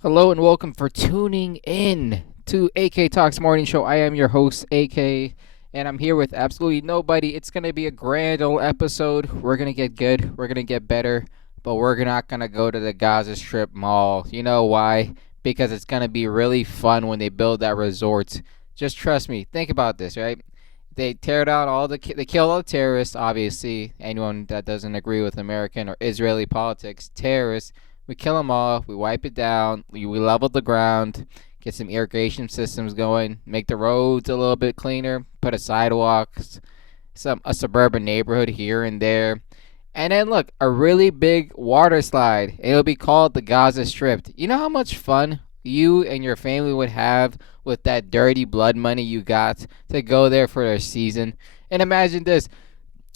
Hello and welcome for tuning in to AK Talks Morning Show. I am your host, AK, and I'm here with absolutely nobody. It's going to be a grand old episode. We're going to get good, we're going to get better, but we're not going to go to the Gaza Strip Mall. You know why? Because it's going to be really fun when they build that resort. Just trust me. Think about this, right? They tear down they kill all the terrorists, obviously. Anyone that doesn't agree with American or Israeli politics, terrorists, we kill them all. We wipe it down. We level the ground. Get some irrigation systems going. Make the roads a little bit cleaner. Put a sidewalks, some a suburban neighborhood here and there. And then look, a really big water slide. It'll be called the Gaza Strip. You know how much fun you and your family would have with that dirty blood money you got to go there for their season? And imagine this,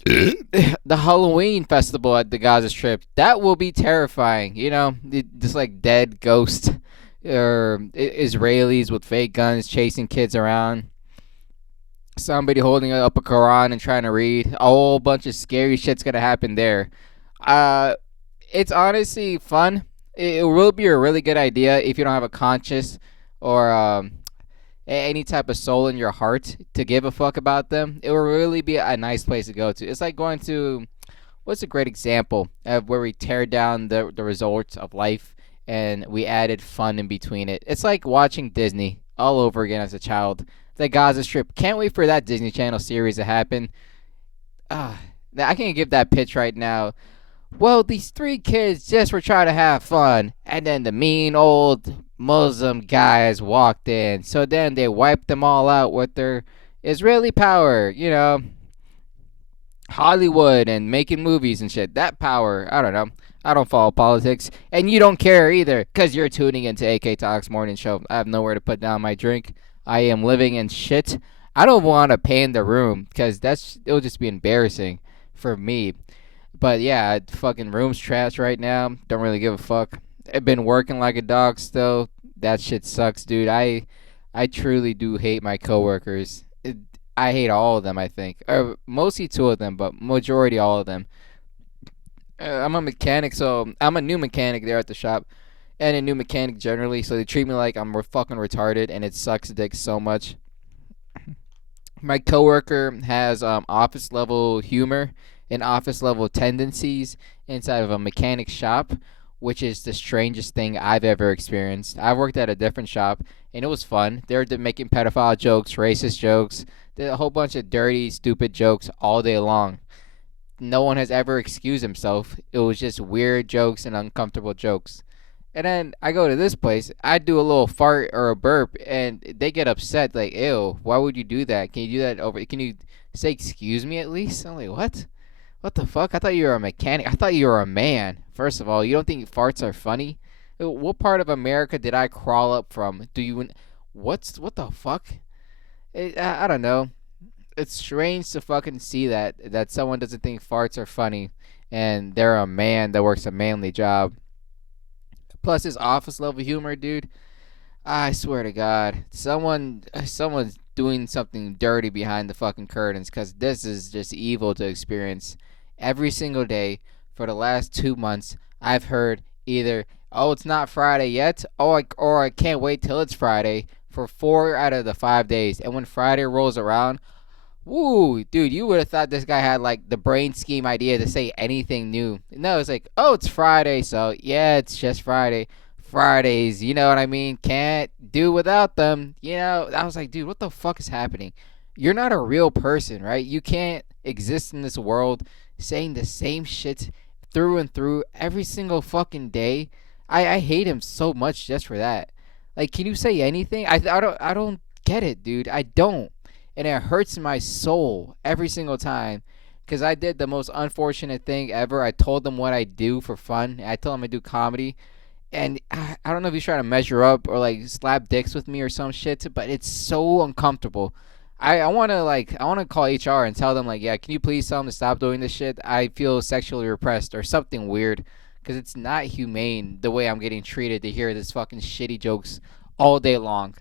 the Halloween festival at the Gaza Strip. That will be terrifying. Just like dead ghosts or Israelis with fake guns chasing kids around. Somebody holding up a Quran and trying to read. A whole bunch of scary shit's gonna happen there. Uh, it's honestly fun. It will be a really good idea if you don't have a conscience or any type of soul in your heart to give a fuck about them. It will really be a nice place to go to. It's like going to, what's a great example of where we tear down the resorts of life and we added fun in between it. It's like watching Disney all over again as a child. The Gaza Strip. Can't wait for that Disney Channel series to happen. Ah, I can't give that pitch right now. Well, these three kids just were trying to have fun, and then the mean old Muslim guys walked in. So then they wiped them all out with their Israeli power, Hollywood and making movies and shit. That power, I don't know. I don't follow politics, and you don't care either, because you're tuning into AK Talks Morning Show. I have nowhere to put down my drink. I am living in shit. I don't want to paint the room, because it'll just be embarrassing for me. But yeah, fucking room's trash right now. Don't really give a fuck. I've been working like a dog still. That shit sucks, dude. I truly do hate my coworkers. I hate all of them, I think. Or mostly two of them, but majority all of them. I'm a mechanic, so I'm a new mechanic there at the shop. And a new mechanic generally, so they treat me like I'm fucking retarded, and it sucks dick so much. My coworker has office level humor and office level tendencies inside of a mechanic shop, which is the strangest thing I've ever experienced. I've worked at a different shop and it was fun. They were making pedophile jokes, racist jokes, a whole bunch of dirty, stupid jokes all day long. No one has ever excused himself. It was just weird jokes and uncomfortable jokes. And then I go to this place, I do a little fart or a burp, and they get upset, like, ew, why would you do that? Can you do that over? Can you say excuse me at least? I'm like, what? What the fuck? I thought you were a mechanic. I thought you were a man. First of all, you don't think farts are funny? What part of America did I crawl up from? What the fuck? I don't know. It's strange to fucking see that someone doesn't think farts are funny, and they're a man that works a manly job. Plus his office level humor, dude. I swear to God, someone's doing something dirty behind the fucking curtains, because this is just evil to experience. Every single day for the last 2 months, I've heard either, "Oh, it's not Friday yet," or "I can't wait till it's Friday," for 4 out of the 5 days. And when Friday rolls around, woo, dude, you would have thought this guy had like the brain scheme idea to say anything new. No, it's like, oh, it's Friday, so yeah, it's just Friday. Fridays, you know what I mean? Can't do without them. I was like, dude, what the fuck is happening? You're not a real person, right? You can't exist in this world saying the same shit through and through every single fucking day. I hate him so much just for that. Like, can you say anything? I don't get it, dude. I don't, and it hurts my soul every single time. Cause I did the most unfortunate thing ever. I told them what I do for fun. I told them I do comedy, and I don't know if he's trying to measure up or like slap dicks with me or some shit, but it's so uncomfortable. I wanna call HR and tell them like, yeah, can you please tell them to stop doing this shit? I feel sexually repressed or something weird, because it's not humane the way I'm getting treated to hear this fucking shitty jokes all day long.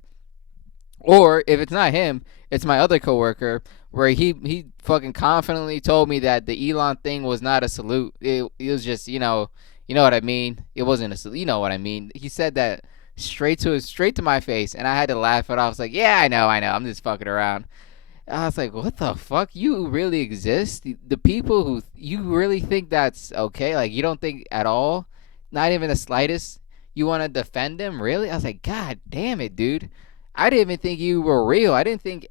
Or if it's not him, it's my other coworker, where he fucking confidently told me that the Elon thing was not a salute. It was just, you know what I mean. It wasn't a salute. You know what I mean. He said that straight to my face, and I had to laugh it off. I was like, yeah, I know, I'm just fucking around. I was like, what the fuck? You really exist? The people who you really think that's okay? Like, you don't think at all? Not even the slightest? You want to defend them? Really? I was like, God damn it, dude. I didn't even think you were real. I didn't think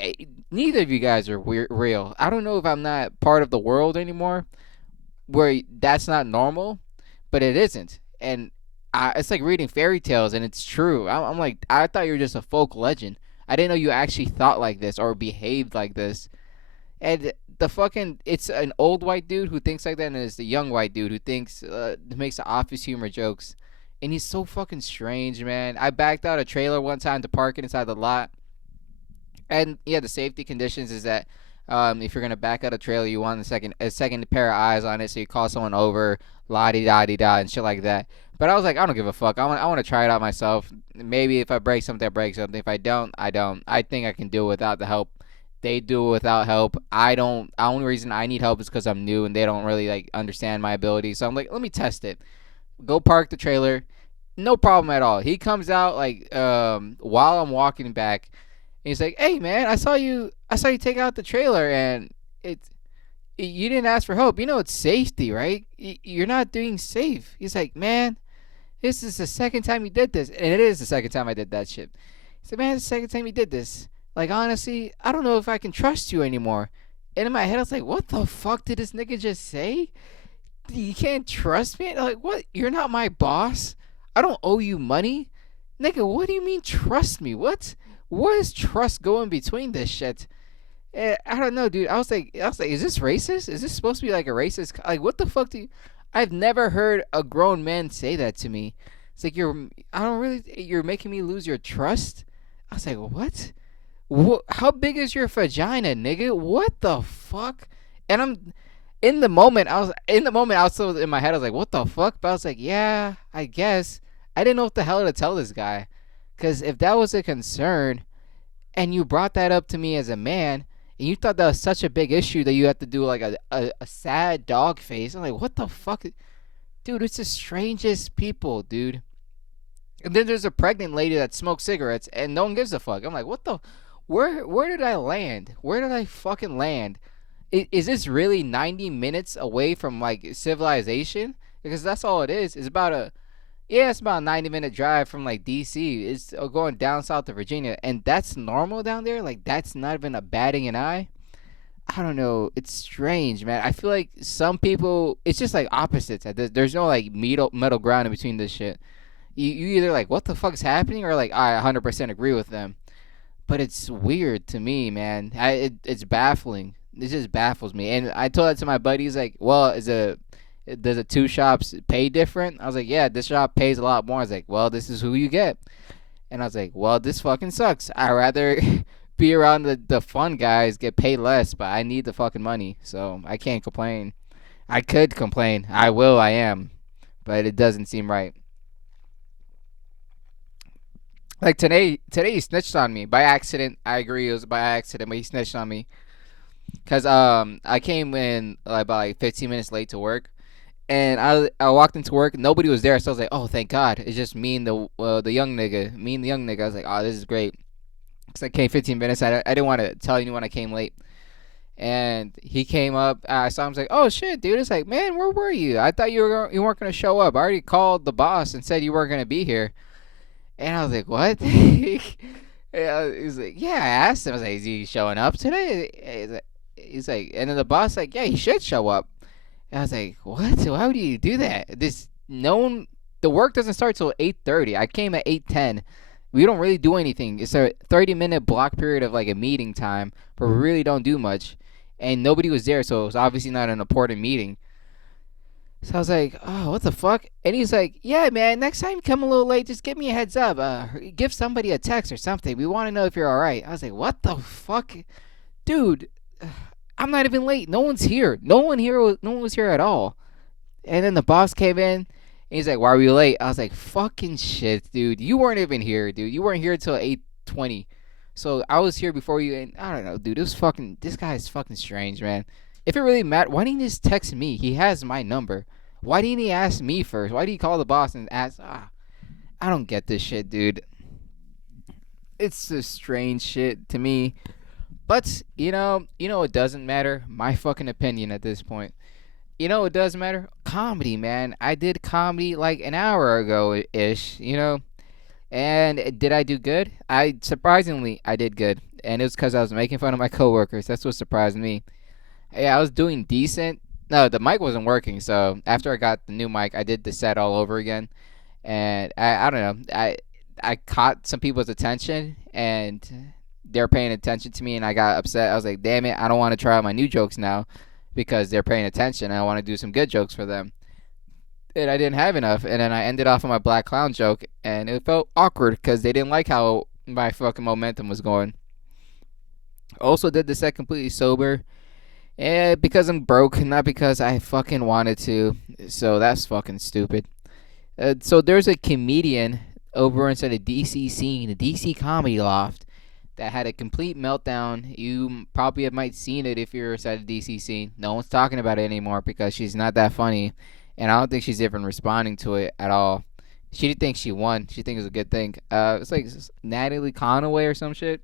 neither of you guys are real. I don't know if I'm not part of the world anymore where that's not normal, but it isn't. And it's like reading fairy tales, and it's true. I'm like, I thought you were just a folk legend. I didn't know you actually thought like this or behaved like this. And the fucking, it's an old white dude who thinks like that, and it's the young white dude who thinks, makes the office humor jokes. And he's so fucking strange, man. I backed out a trailer one time to park it inside the lot, and yeah, the safety conditions is that if you're gonna back out a trailer, you want a second pair of eyes on it, so you call someone over, la di da di da, and shit like that. But I was like, I don't give a fuck. I want to try it out myself. Maybe if I break something, I break something. If I don't, I don't. I think I can do it without the help. They do it without help. I don't. The only reason I need help is because I'm new and they don't really like understand my ability. So I'm like, let me test it. Go park the trailer. No problem at all. He comes out like while I'm walking back. And he's like, "Hey man, I saw you take out the trailer, and it's you didn't ask for help. You know it's safety, right? You're not doing safe." He's like, "Man, this is the second time you did this, and it is the second time I did that shit." He said, "Man, it's the second time you did this. Like honestly, I don't know if I can trust you anymore." And in my head, I was like, "What the fuck did this nigga just say? You can't trust me? Like what? You're not my boss. I don't owe you money, nigga. What do you mean trust me? What? What is trust going between this shit?" I don't know, dude. I was like, is this racist? Is this supposed to be like a racist? Like, what the fuck do you? I've never heard a grown man say that to me. It's like I don't really. You're making me lose your trust. I was like, what? What? How big is your vagina, nigga? What the fuck? And I'm in the moment. I was still in my head. I was like, what the fuck? But I was like, yeah, I guess. I didn't know what the hell to tell this guy, because if that was a concern, and you brought that up to me as a man, and you thought that was such a big issue that you had to do like a sad dog face. I'm like, what the fuck? Dude, it's the strangest people, dude. And then there's a pregnant lady that smokes cigarettes and no one gives a fuck. I'm like, what the? Where did I land? Where did I fucking land? Is this really 90 minutes away from like civilization? Because that's all it is. It's about a 90-minute drive from like DC. It's going down south to Virginia, and that's normal down there. Like that's not even a batting an eye. I don't know. It's strange, man. I feel like some people, it's just like opposites. There's no like middle ground in between this shit. You either like what the fuck's happening, or like I 100% agree with them. But it's weird to me, man. It's baffling. It just baffles me. And I told that to my buddy. He's like, well, does the two shops pay different? I was like, yeah, this shop pays a lot more. I was like, well, this is who you get. And I was like, well, this fucking sucks. I'd rather be around the fun guys, get paid less, but I need the fucking money. So I can't complain. I could complain. I will. I am. But it doesn't seem right. Like today he snitched on me by accident. I agree, it was by accident, but he snitched on me because I came in like about like 15 minutes late to work, and I walked into work, nobody was there, so I was like, oh thank God, it's just me and the young nigga, me and the young nigga. I was like, oh this is great, because I came 15 minutes. I didn't want to tell anyone I came late, and he came up. I saw him. I was like, oh shit, dude. It's like, man, where were you? I thought you weren't gonna show up. I already called the boss and said you weren't gonna be here. And I was like, what? Yeah, he's like, yeah, I asked him. I was like, is he showing up today? He's like, and then the boss like, yeah, he should show up. And I was like, what? Why would you do that? No one, the work doesn't start till 8:30. I came at 8:10. We don't really do anything. It's a 30-minute block period of like a meeting time, but we really don't do much. And nobody was there, so it was obviously not an important meeting. So I was like, oh, what the fuck? And he's like, yeah, man, next time you come a little late, just give me a heads up. Give somebody a text or something. We want to know if you're all right. I was like, what the fuck? Dude, I'm not even late. No one's here. No one was here at all. And then the boss came in, and he's like, why were you late? I was like, fucking shit, dude. You weren't even here, dude. You weren't here until 8:20. So I was here before you, and I don't know, dude. This guy is fucking strange, man. If it really mattered, why didn't he just text me? He has my number. Why didn't he ask me first? Why did he call the boss and ask? I don't get this shit, dude. It's just strange shit to me. But it doesn't matter. My fucking opinion at this point. It does matter. Comedy, man. I did comedy like an hour ago ish. And did I do good? I surprisingly I did good, and it was because I was making fun of my coworkers. That's what surprised me. Yeah, I was doing decent. No, the mic wasn't working, so after I got the new mic, I did the set all over again, and I don't know. I caught some people's attention, and they're paying attention to me, and I got upset. I was like, damn it, I don't want to try out my new jokes now because they're paying attention. And I want to do some good jokes for them. And I didn't have enough, and then I ended off on my black clown joke, and it felt awkward because they didn't like how my fucking momentum was going. Also, did the set completely sober, and because I'm broke, not because I fucking wanted to. So that's fucking stupid. So there's a comedian over inside the DC scene, the DC Comedy Loft, that had a complete meltdown. You probably might seen it if you're inside the DC scene. No one's talking about it anymore because she's not that funny, and I don't think she's even responding to it at all. She didn't think she won. She thinks it was a good thing. It's like Natalie Conaway or some shit.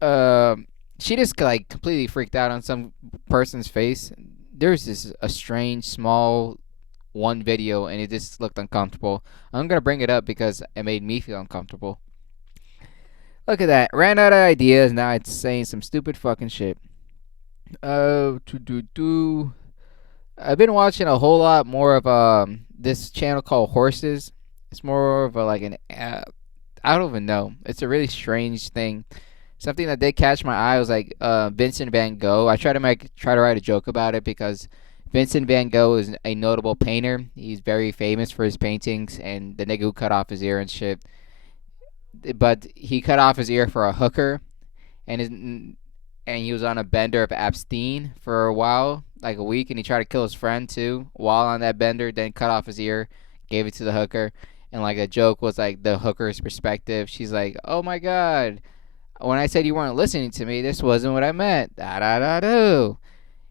Uh, she just like completely freaked out on some person's face. There's this a strange small one video, and it just looked uncomfortable. I'm gonna bring it up because it made me feel uncomfortable. Look at that. Ran out of ideas. Now it's saying some stupid fucking shit. To do. I've been watching a whole lot more of this channel called Horses. It's more of a like an I don't even know. It's a really strange thing. Something that did catch my eye was like Vincent Van Gogh. I try to write a joke about it because Vincent Van Gogh is a notable painter. He's very famous for his paintings and the nigga who cut off his ear and shit. But he cut off his ear for a hooker, and he was on a bender of abstain for a while, like a week, and he tried to kill his friend too while on that bender. Then cut off his ear, gave it to the hooker, and like a joke was like the hooker's perspective. She's like, "Oh my god, when I said you weren't listening to me, this wasn't what I meant." Da da da do.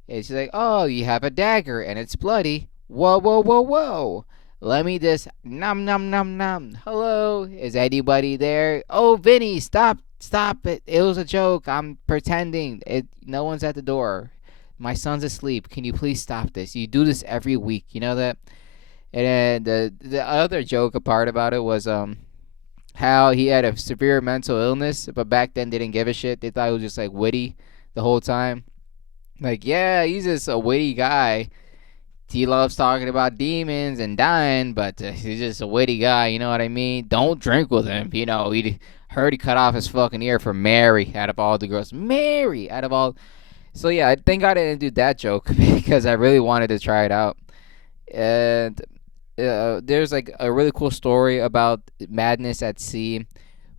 And she's like, "Oh, you have a dagger and it's bloody. Whoa, whoa, whoa, whoa. Let me just nom nom nom nom. Hello, is anybody there? Oh, Vinny, stop it. It was a joke. I'm pretending. No one's at the door. My son's asleep. Can you please stop this? You do this every week. You know that?" And then the other joke apart about it was how he had a severe mental illness, but back then they didn't give a shit. They thought it was just like witty the whole time. Like, yeah, he's just a witty guy. He loves talking about demons and dying, but he's just a witty guy. You know what I mean? Don't drink with him. He heard he cut off his fucking ear for Mary out of all the girls. Mary out of all. So yeah, I thank God I didn't do that joke because I really wanted to try it out. And there's like a really cool story about madness at sea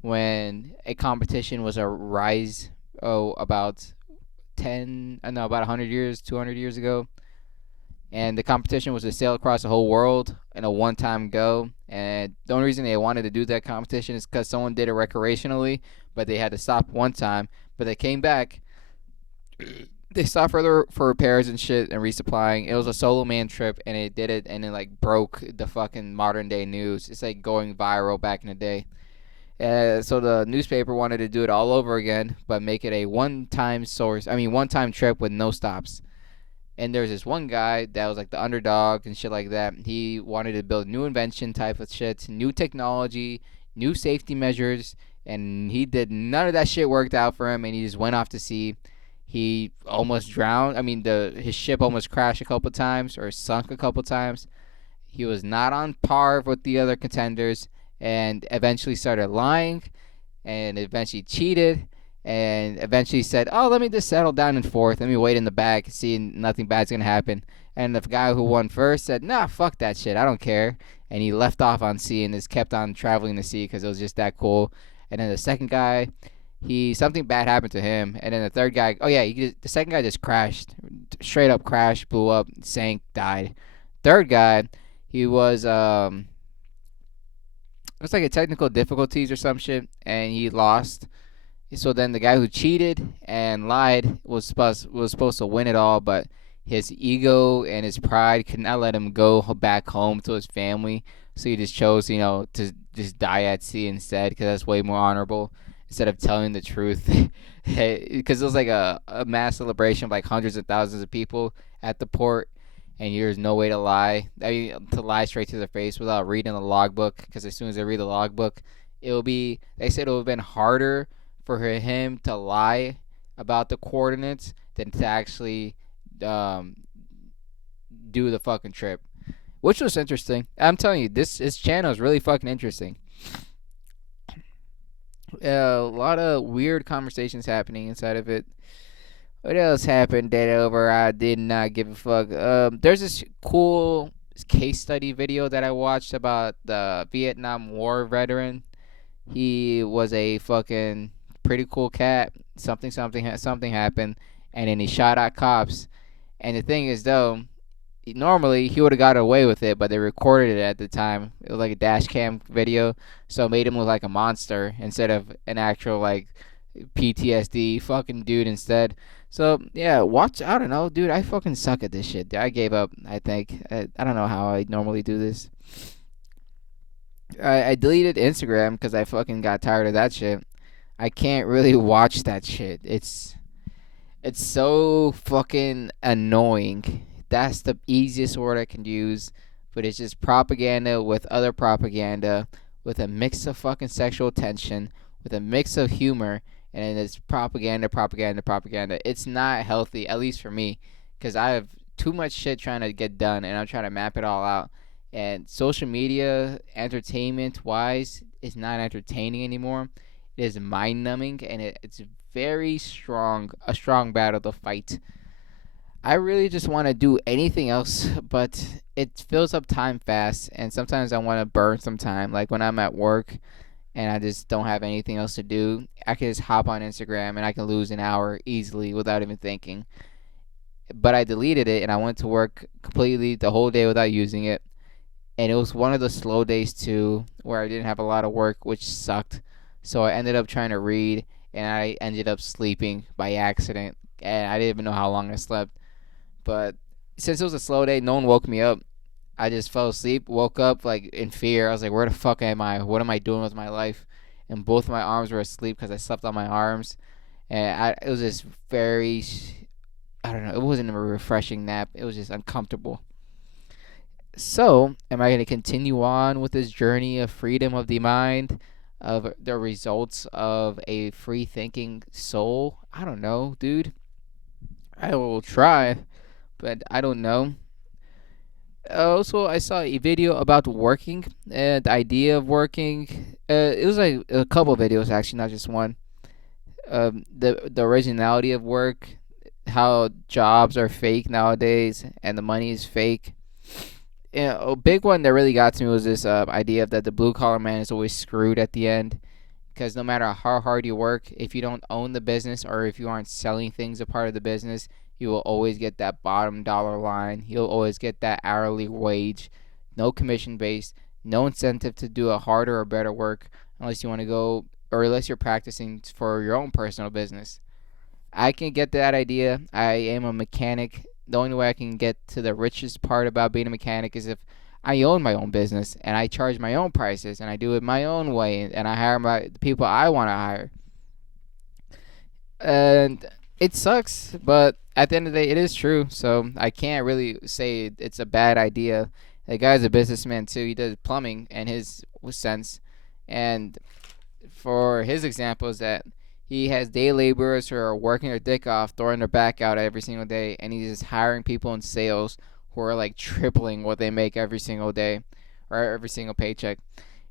when a competition was a rise. Oh, about 10, I know, about 100 years, 200 years ago, and the competition was to sail across the whole world in a one-time go. And the only reason they wanted to do that competition is because someone did it recreationally, but they had to stop one time. But they came back. They stopped for repairs and shit and resupplying. It was a solo man trip, and it did it, and it like broke the fucking modern day news. It's like going viral back in the day. So the newspaper wanted to do it all over again, but make it a one-time trip with no stops. And there's this one guy that was like the underdog and shit like that. He wanted to build new invention type of shit, new technology, new safety measures, and he did none of that shit worked out for him, and he just went off to sea. He almost drowned. I mean, his ship almost crashed a couple times or sunk a couple times. He was not on par with the other contenders, and eventually started lying, and eventually cheated, and eventually said, "Oh, let me just settle down in fourth. Let me wait in the back, see nothing bad's gonna happen." And the guy who won first said, "Nah, fuck that shit. I don't care." And he left off on sea and just kept on traveling the sea because it was just that cool. And then the second guy, he something bad happened to him. And then the third guy, oh yeah, the second guy just crashed, straight up crashed, blew up, sank, died. Third guy, he was it was like a technical difficulties or some shit, and he lost. So then the guy who cheated and lied was supposed to win it all, but his ego and his pride could not let him go back home to his family, so he just chose, to just die at sea instead, because that's way more honorable instead of telling the truth. Because it was like a mass celebration of like hundreds of thousands of people at the port, and there's no way to lie. I mean, to lie straight to their face without reading the logbook, because as soon as they read the logbook, they said it would have been harder for him to lie about the coordinates than to actually um, do the fucking trip, which was interesting. I'm telling you, this channel is really fucking interesting. A lot of weird conversations happening inside of it. What else happened that over I did not give a fuck? There's this cool case study video that I watched about the Vietnam War veteran. He was a fucking pretty cool cat. Something happened, and then he shot at cops. And the thing is, though, normally he would have got away with it, but they recorded it at the time. It was like a dash cam video, so it made him look like a monster instead of an actual like PTSD fucking dude instead. So yeah, watch. I don't know, dude. I fucking suck at this shit. I gave up. I think I don't know how I normally do this. I deleted Instagram because I fucking got tired of that shit. I can't really watch that shit. It's so fucking annoying. That's the easiest word I can use. But it's just propaganda with other propaganda, with a mix of fucking sexual tension, with a mix of humor, and then it's propaganda, propaganda, propaganda. It's not healthy, at least for me, because I have too much shit trying to get done, and I'm trying to map it all out. And social media, entertainment wise, is not entertaining anymore. It is mind numbing, and it's very strong, a strong battle to fight. I really just want to do anything else, but it fills up time fast, and sometimes I want to burn some time. Like when I'm at work and I just don't have anything else to do, I can just hop on Instagram and I can lose an hour easily without even thinking. But I deleted it and I went to work completely the whole day without using it. And it was one of the slow days too, where I didn't have a lot of work, which sucked. So I ended up trying to read, and I ended up sleeping by accident, and I didn't even know how long I slept. But since it was a slow day, no one woke me up. I just fell asleep, woke up like in fear. I was like, "Where the fuck am I? What am I doing with my life?" And both my arms were asleep because I slept on my arms, and it was just very, I don't know. It wasn't a refreshing nap. It was just uncomfortable. So, am I going to continue on with this journey of freedom of the mind, of the results of a free thinking soul? I don't know, dude. I will try, but I don't know. Also, I saw a video about working and the idea of working. It was like a couple videos actually, not just one. The originality of work, how jobs are fake nowadays, and the money is fake. A big one that really got to me was this idea of that the blue collar man is always screwed at the end, because no matter how hard you work, if you don't own the business or if you aren't selling things a part of the business, you will always get that bottom dollar line. You'll always get that hourly wage, no commission based, no incentive to do a harder or better work unless you want to go or unless you're practicing for your own personal business. I can get that idea. I am a mechanic. The only way I can get to the richest part about being a mechanic is if I own my own business and I charge my own prices and I do it my own way and I hire the people I want to hire. And it sucks, but at the end of the day, it is true. So I can't really say it's a bad idea. The guy's a businessman too. He does plumbing in his sense, and for his example is that he has day laborers who are working their dick off, throwing their back out every single day, and he's just hiring people in sales who are like tripling what they make every single day or every single paycheck.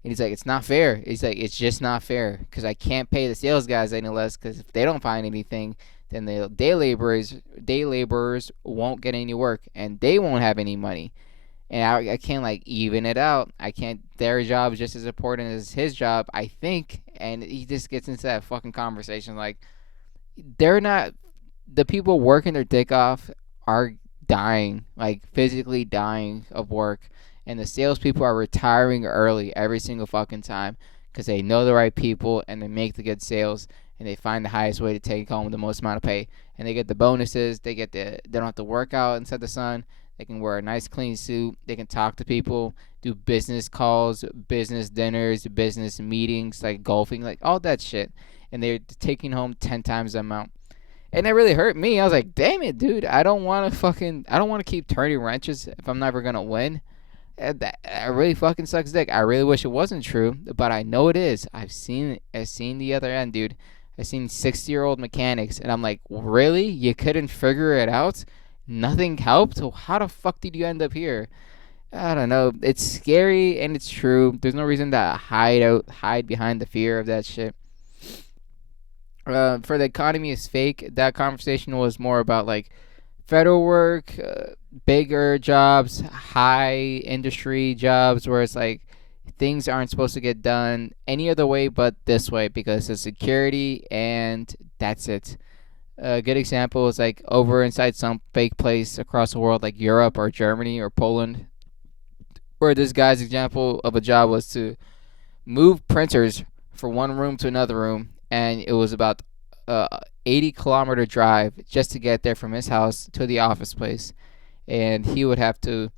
And he's like, it's not fair. He's like, it's just not fair because I can't pay the sales guys any less because if they don't find anything, then the day laborers won't get any work and they won't have any money. And I can't like even it out. I can't. Their job is just as important as his job, I think. And he just gets into that fucking conversation like they're not. The people working their dick off are dying, like physically dying of work, and the salespeople are retiring early every single fucking time because they know the right people and they make the good sales. and they find the highest way to take home the most amount of pay. And they get the bonuses. They don't have to work out inside the sun. They can wear a nice clean suit. They can talk to people, do business calls, business dinners, business meetings, like golfing, like all that shit. And they're taking home 10 times the amount. And it really hurt me. I was like, damn it, dude. I don't want to keep turning wrenches if I'm never going to win. That really fucking sucks dick. I really wish it wasn't true, but I know it is. I've seen the other end, dude. I've seen 60-year-old mechanics, and I'm like, really? You couldn't figure it out? Nothing helped? So how the fuck did you end up here? I don't know. It's scary and it's true. There's no reason to hide behind the fear of that shit. For the economy is fake. That conversation was more about like federal work, bigger jobs, high industry jobs, where it's like things aren't supposed to get done any other way but this way because of security, and that's it. A good example is like over inside some fake place across the world, like Europe or Germany or Poland, where this guy's example of a job was to move printers from one room to another room, and it was about a 80-kilometer drive just to get there from his house to the office place. And he would have to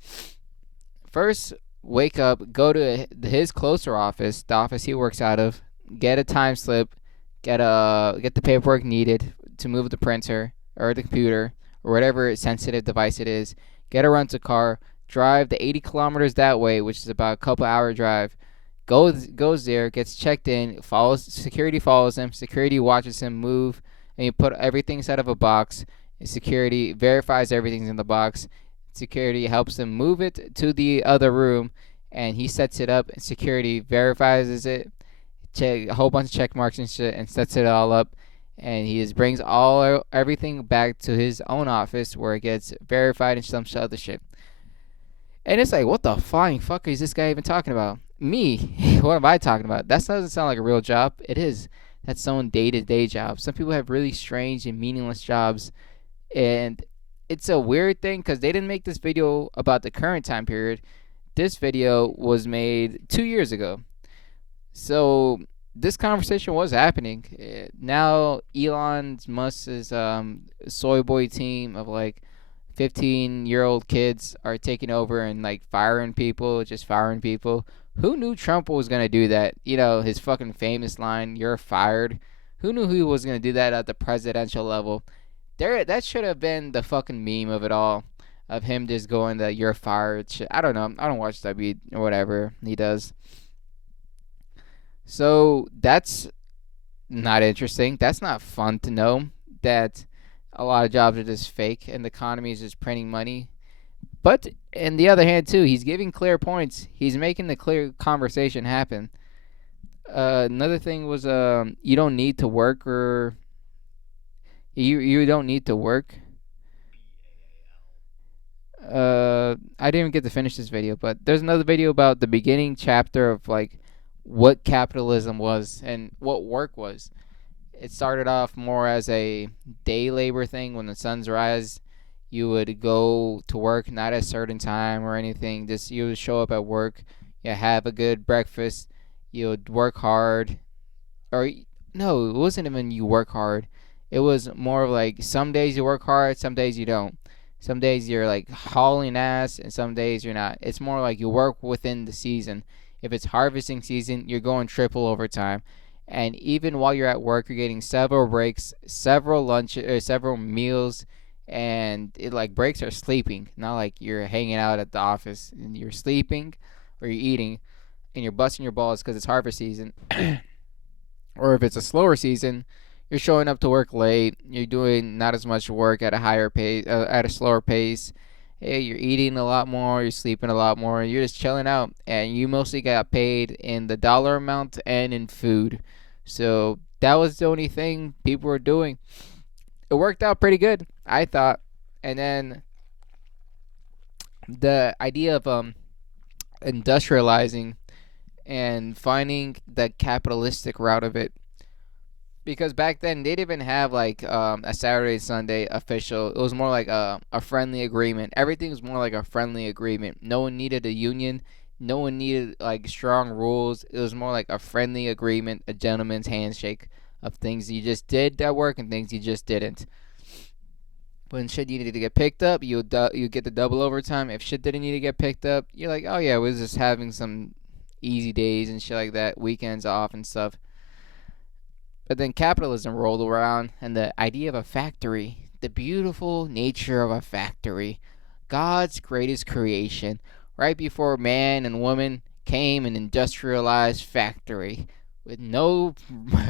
first wake up, go to his closer office, the office he works out of, get a time slip, get the paperwork needed to move the printer or the computer or whatever sensitive device it is, get a rental car, drive the 80 kilometers that way, which is about a couple hour drive, goes there, gets checked in, follows security, follows him, security watches him move, and you put everything inside of a box. And security verifies everything's in the box. Security helps him move it to the other room, and he sets it up. And security verifies it, check a whole bunch of check marks and shit, and sets it all up. And he just brings everything back to his own office where it gets verified and some other shit. And it's like, what the flying fuck is this guy even talking about? Me? What am I talking about? That doesn't sound like a real job. It is. That's someone day-to-day job. Some people have really strange and meaningless jobs. And it's a weird thing because they didn't make this video about the current time period. This video was made 2 years ago. So this conversation was happening. Now Elon Musk's soy boy team of like 15-year-old kids are taking over and like firing people, just firing people. Who knew Trump was gonna do that? You know, his fucking famous line, "You're fired." Who knew he was gonna do that at the presidential level? That should have been the fucking meme of it all, of him just going the "You're fired" shit. I don't know. I don't watch W or whatever he does. So that's not interesting. That's not fun to know that a lot of jobs are just fake and the economy is just printing money. But on the other hand, too, he's giving clear points. He's making the clear conversation happen. Another thing was you don't need to work or you don't need to work. I didn't even get to finish this video, but there's another video about the beginning chapter of like what capitalism was and what work was. It started off more as a day labor thing. When the sun's rise, you would go to work not at a certain time or anything. Just you would show up at work, you have a good breakfast, you would work hard, or no, it wasn't even you work hard. It was more of like some days you work hard, some days you don't. Some days you're like hauling ass, and some days you're not. It's more like you work within the season. If it's harvesting season, you're going triple overtime. And even while you're at work, you're getting several breaks, several lunch, or several meals, and it like breaks are sleeping, not like you're hanging out at the office and you're sleeping, or you're eating, and you're busting your balls because it's harvest season. Or if it's a slower season, you're showing up to work late. You're doing not as much work at a higher pace, at a slower pace. Hey, you're eating a lot more. You're sleeping a lot more. You're just chilling out, and you mostly got paid in the dollar amount and in food. So that was the only thing people were doing. It worked out pretty good, I thought. And then the idea of industrializing and finding the capitalistic route of it, because back then they didn't even have like a Saturday Sunday official. It was more like a friendly agreement. Everything was more like a friendly agreement. No one needed a union. No one needed like strong rules. It was more like a friendly agreement, a gentleman's handshake of things you just did at work and things you just didn't. When shit needed to get picked up, you get the double overtime. If shit didn't need to get picked up, you're like, oh yeah, we're just having some easy days and shit like that, weekends off and stuff. But then capitalism rolled around, and the idea of a factory, the beautiful nature of a factory, God's greatest creation, right before man and woman came an industrialized factory with no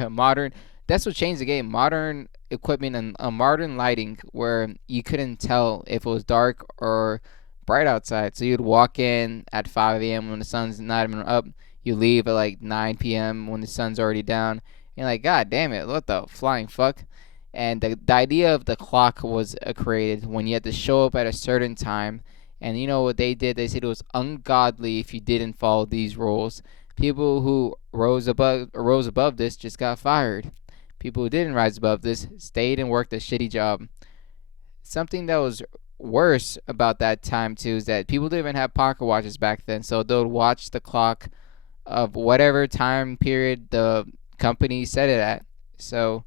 modern. That's what changed the game. Modern equipment and modern lighting, where you couldn't tell if it was dark or bright outside. So you'd walk in at 5 a.m. when the sun's not even up. You leave at like 9 p.m. when the sun's already down. You're like, God damn it, what the flying fuck? And the idea of the clock was created when you had to show up at a certain time. And you know what they did? They said it was ungodly if you didn't follow these rules. People who rose above this just got fired. People who didn't rise above this stayed and worked a shitty job. Something that was worse about that time too is that people didn't even have pocket watches back then, so they would watch the clock of whatever time period the company set it at. So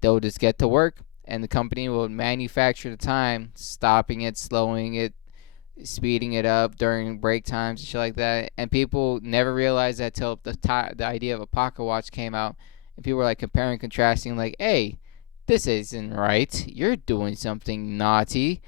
they'll just get to work, and the company will manufacture the time, stopping it, slowing it, speeding it up during break times and shit like that. And people never realized that till the idea of a pocket watch came out, and people were like comparing and contrasting, like, "Hey, this isn't right. You're doing something naughty."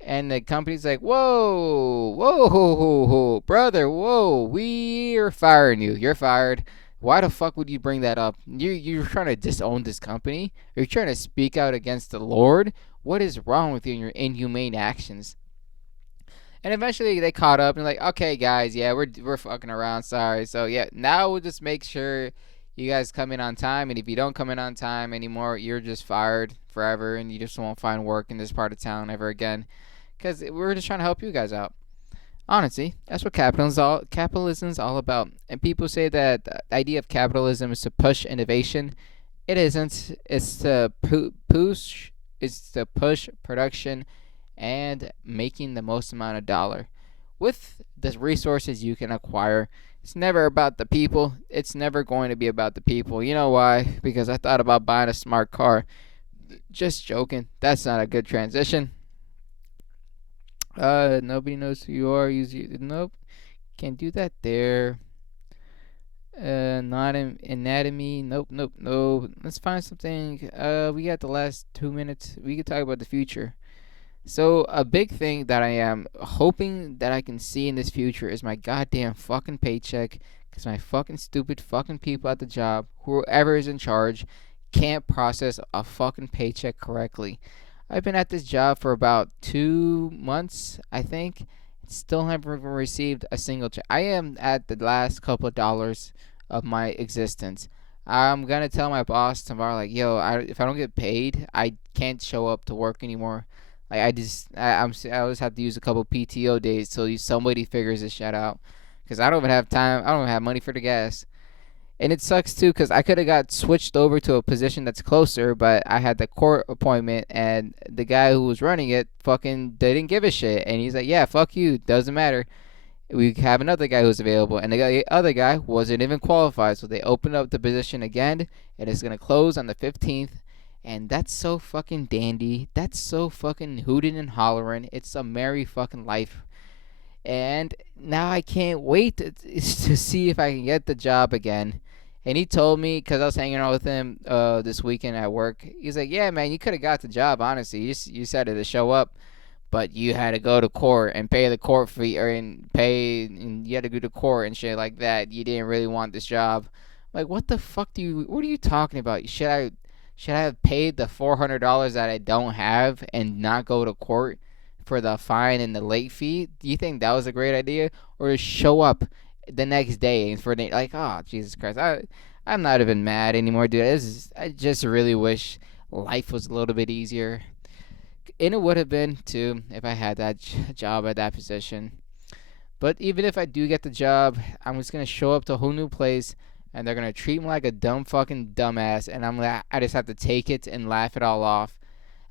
And the company's like, "Whoa, whoa, whoa, whoa, whoa, brother, whoa, we're firing you. You're fired. Why the fuck would you bring that up? You're trying to disown this company? Are you trying to speak out against the Lord? What is wrong with you and your inhumane actions?" And eventually they caught up and like, okay, guys, yeah, we're fucking around. Sorry. So yeah, now we'll just make sure you guys come in on time. And if you don't come in on time anymore, you're just fired forever, and you just won't find work in this part of town ever again. Because we're just trying to help you guys out. Honestly, that's what capitalism's all about. And people say that the idea of capitalism is to push innovation. It isn't. It's to push. It's to push production and making the most amount of dollar with the resources you can acquire. It's never about the people. It's never going to be about the people. You know why? Because I thought about buying a smart car. Just joking. That's not a good transition. Nobody knows who you are. Use you. Nope. Can't do that there. Not in anatomy. Nope, nope, nope. Let's find something. We got the last 2 minutes. We can talk about the future. So a big thing that I am hoping that I can see in this future is my goddamn fucking paycheck, because my fucking stupid fucking people at the job, whoever is in charge, can't process a fucking paycheck correctly. I've been at this job for about 2 months, I think. Still haven't received a single check. I am at the last couple of dollars of my existence. I'm gonna tell my boss tomorrow, like, yo, if I don't get paid, I can't show up to work anymore. Like, I always have to use a couple PTO days till somebody figures this shit out. Cause I don't even have time. I don't even have money for the gas. And it sucks too, cause I could have got switched over to a position that's closer, but I had the court appointment, and the guy who was running it fucking didn't give a shit, and he's like, "Yeah, fuck you, doesn't matter. We have another guy who's available," and the other guy wasn't even qualified, so they opened up the position again, and it's gonna close on the 15th. And that's so fucking dandy. That's so fucking hooting and hollering. It's a merry fucking life. And now I can't wait to see if I can get the job again. And he told me, because I was hanging out with him this weekend at work, he's like, "Yeah, man, you could have got the job, honestly. You said it to show up, but you had to go to court and pay the court fee, and you had to go to court and shit like that. You didn't really want this job." Like, what the fuck what are you talking about? Should I have paid the $400 that I don't have and not go to court for the fine and the late fee? Do you think that was a great idea? Or just show up the next day and like, oh, Jesus Christ, I'm not even mad anymore, dude. I just really wish life was a little bit easier. And it would have been too if I had that job at that position. But even if I do get the job, I'm just gonna show up to a whole new place, and they're gonna treat me like a dumb fucking dumbass, and I just have to take it and laugh it all off.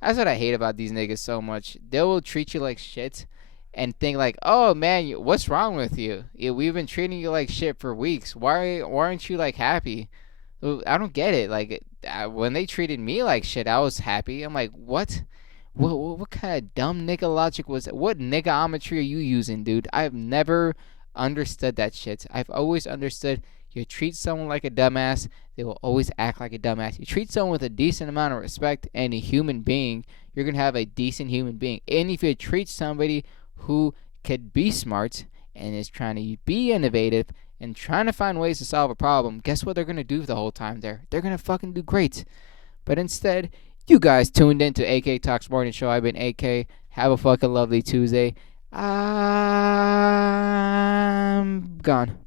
That's what I hate about these niggas so much. They will treat you like shit, and think like, "Oh man, what's wrong with you? Yeah, we've been treating you like shit for weeks. Why aren't you like happy?" I don't get it. Like when they treated me like shit, I was happy. I'm like, what? What kind of dumb nigga logic was it? What niggaometry are you using, dude? I've never understood that shit. I've always understood you treat someone like a dumbass, they will always act like a dumbass. You treat someone with a decent amount of respect and a human being, you're gonna have a decent human being. And if you treat somebody who could be smart and is trying to be innovative and trying to find ways to solve a problem, guess what they're gonna do the whole time there? They're gonna fucking do great. But instead, you guys tuned in to AK Talks Morning Show. I've been AK. Have a fucking lovely Tuesday. I'm gone.